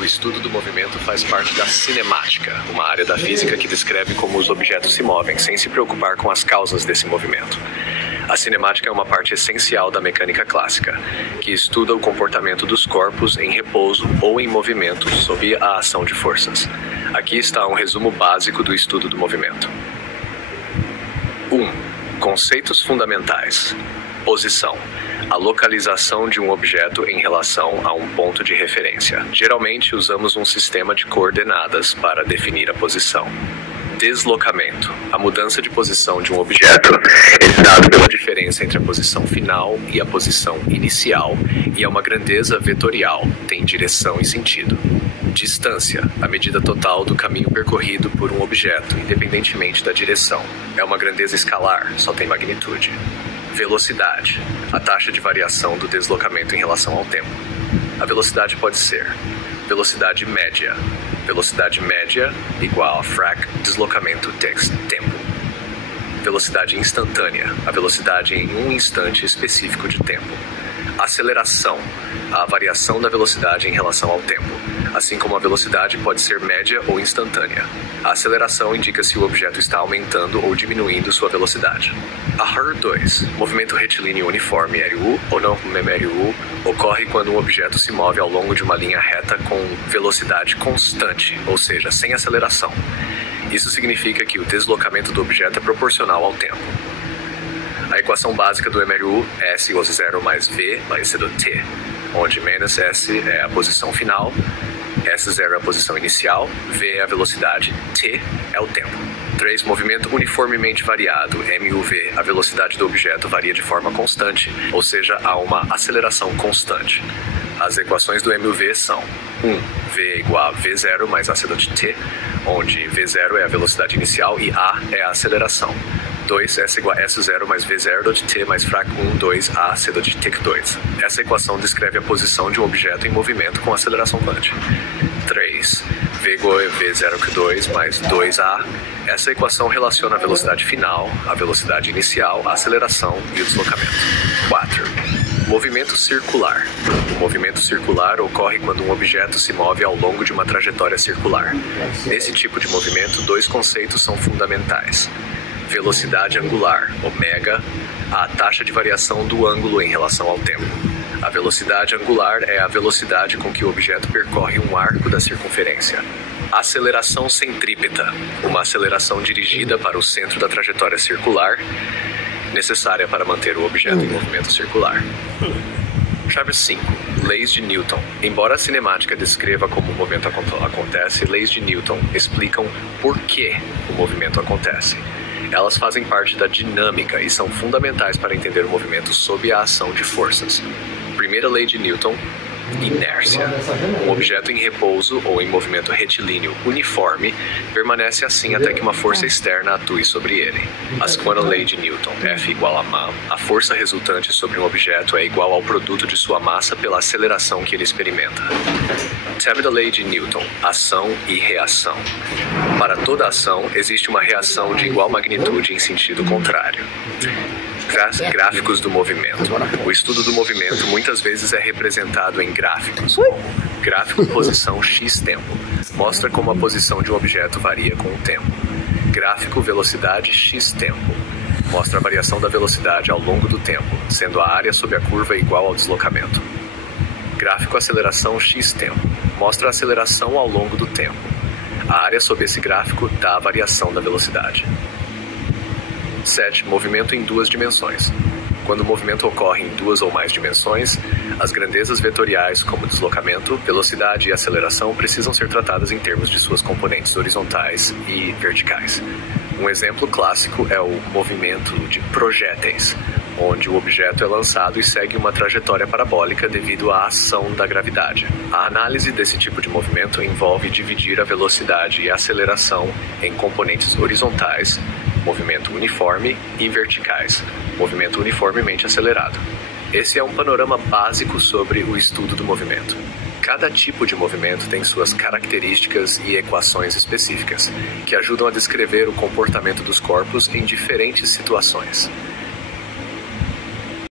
O estudo do movimento faz parte da cinemática, uma área da física que descreve como os objetos se movem, sem se preocupar com as causas desse movimento. A cinemática é uma parte essencial da mecânica clássica, que estuda o comportamento dos corpos em repouso ou em movimento sob a ação de forças. Aqui está um resumo básico do estudo do movimento. 1. Conceitos fundamentais. Posição. A localização de um objeto em relação a um ponto de referência. Geralmente usamos um sistema de coordenadas para definir a posição. Deslocamento. A mudança de posição de um objeto é dada pela diferença entre a posição final e a posição inicial e é uma grandeza vetorial, tem direção e sentido. Distância. A medida total do caminho percorrido por um objeto, independentemente da direção. É uma grandeza escalar, só tem magnitude. Velocidade. A taxa de variação do deslocamento em relação ao tempo. A velocidade pode ser velocidade média. Velocidade média igual a frac deslocamento tempo. Velocidade instantânea. A velocidade em um instante específico de tempo. Aceleração. A variação da velocidade em relação ao tempo. Assim como a velocidade pode ser média ou instantânea. A aceleração indica se o objeto está aumentando ou diminuindo sua velocidade. A HER2, movimento retilíneo uniforme RU ou não RU, ocorre quando um objeto se move ao longo de uma linha reta com velocidade constante, ou seja, sem aceleração. Isso significa que o deslocamento do objeto é proporcional ao tempo. A equação básica do MRU é S igual a 0 mais V vai ser do T, onde menos S é a posição final, S0 é a posição inicial, V é a velocidade, T é o tempo. 3. Movimento uniformemente variado, MUV. A velocidade do objeto varia de forma constante, ou seja, há uma aceleração constante. As equações do MUV são 1. V é igual a V0 mais A C de T, onde V0 é a velocidade inicial e A é a aceleração. 2. S igual a S0 mais V0 de T mais frac 1, 2, A C de T2. Essa equação descreve a posição de um objeto em movimento com aceleração quântica. 3. V igual a V0Q2 mais 2A. Essa equação relaciona a velocidade final, a velocidade inicial, a aceleração e o deslocamento. 4. Movimento circular. O movimento circular ocorre quando um objeto se move ao longo de uma trajetória circular. Nesse tipo de movimento, dois conceitos são fundamentais. Velocidade angular, ômega, a taxa de variação do ângulo em relação ao tempo. A velocidade angular é a velocidade com que o objeto percorre um arco da circunferência. Aceleração centrípeta, uma aceleração dirigida para o centro da trajetória circular, necessária para manter o objeto em movimento circular. Chave 5. Leis de Newton. Embora a cinemática descreva como o movimento acontece, leis de Newton explicam por que o movimento acontece. Elas fazem parte da dinâmica e são fundamentais para entender o movimento sob a ação de forças. Primeira lei de Newton, inércia. Um objeto em repouso ou em movimento retilíneo uniforme permanece assim até que uma força externa atue sobre ele. A segunda lei de Newton, F igual a ma, a força resultante sobre um objeto é igual ao produto de sua massa pela aceleração que ele experimenta. Terceira lei de Newton, ação e reação. Para toda ação, existe uma reação de igual magnitude em sentido contrário. Gráficos do movimento. O estudo do movimento muitas vezes é representado em gráficos. Gráfico posição x tempo. Mostra como a posição de um objeto varia com o tempo. Gráfico velocidade x tempo. Mostra a variação da velocidade ao longo do tempo, sendo a área sob a curva igual ao deslocamento. Gráfico aceleração x tempo. Mostra a aceleração ao longo do tempo. A área sob esse gráfico dá a variação da velocidade. 7. Movimento em duas dimensões. Quando o movimento ocorre em duas ou mais dimensões, as grandezas vetoriais como deslocamento, velocidade e aceleração precisam ser tratadas em termos de suas componentes horizontais e verticais. Um exemplo clássico é o movimento de projéteis, onde o objeto é lançado e segue uma trajetória parabólica devido à ação da gravidade. A análise desse tipo de movimento envolve dividir a velocidade e a aceleração em componentes horizontais, movimento uniforme, e verticais, movimento uniformemente acelerado. Esse é um panorama básico sobre o estudo do movimento. Cada tipo de movimento tem suas características e equações específicas, que ajudam a descrever o comportamento dos corpos em diferentes situações.